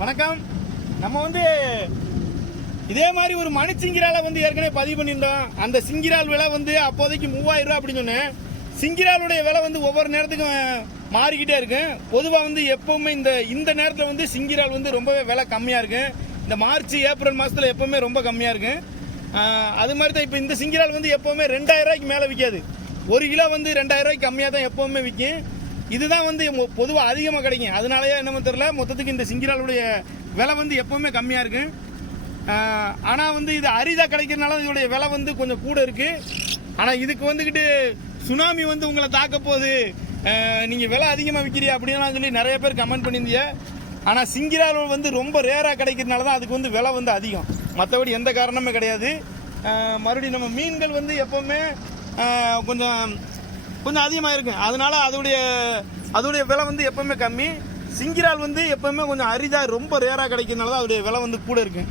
வணக்கம். நம்ம இதே மாதிரி ஒரு மணிச்சிங்கிரால ஏற்கனவே பதிவு பண்ணியிருந்தோம். அந்த சிங்கிரால் விலை அப்போதைக்கு 3000 ரூபா அப்படின்னு சொன்னேன். சிங்கிராலுடைய விலை ஒவ்வொரு நேரத்துக்கும் மாறிக்கிட்டே இருக்கு. பொதுவாக எப்பவுமே இந்த நேரத்தில் சிங்கிரால் ரொம்பவே விலை கம்மியாக இருக்கு. இந்த மார்ச் ஏப்ரல் மாதத்தில் எப்பவுமே ரொம்ப கம்மியாக இருக்கு. அது மாதிரி தான் இப்போ இந்த சிங்கிரால் எப்பவுமே 2000 ரூபாய்க்கு மேலே விற்காது. ஒரு கிலோ 2000 ரூபாய்க்கு கம்மியாக தான் எப்பவுமே விற்கும். இதுதான் பொதுவாக அதிகமாக கிடைக்கும். அதனாலயே என்னமோ தெரியல, மொத்தத்துக்கு இந்த சிங்கிராலுடைய விலை எப்பவுமே கம்மியாக இருக்கு. ஆனால் இது அரிதாக கிடைக்கிறதுனால இதோடைய விலை கொஞ்சம் கூட இருக்கு. ஆனால் இதுக்கு சுனாமி உங்களை தாக்க போகுது, நீங்கள் விலை அதிகமாக விற்கிறீ அப்படின்லாம் சொல்லி நிறைய பேர் கமெண்ட் பண்ணியிருந்தீங்க. ஆனால் சிங்கிரால் ரொம்ப ரேராக கிடைக்கிறதுனால தான் அதுக்கு விலை அதிகம். மற்றபடி எந்த காரணமே கிடையாது. மறுபடியும் நம்ம மீன்கள் எப்பவுமே கொஞ்சம் அதிகமாக இருக்கு. அதனால அதோடைய விலை எப்பவுமே கம்மி. சிங்கிரால் எப்பவுமே கொஞ்சம் அரிதாக ரொம்ப ரேராக கிடைக்கிறதுனால தான் அதோடைய விலை கூட இருக்கு.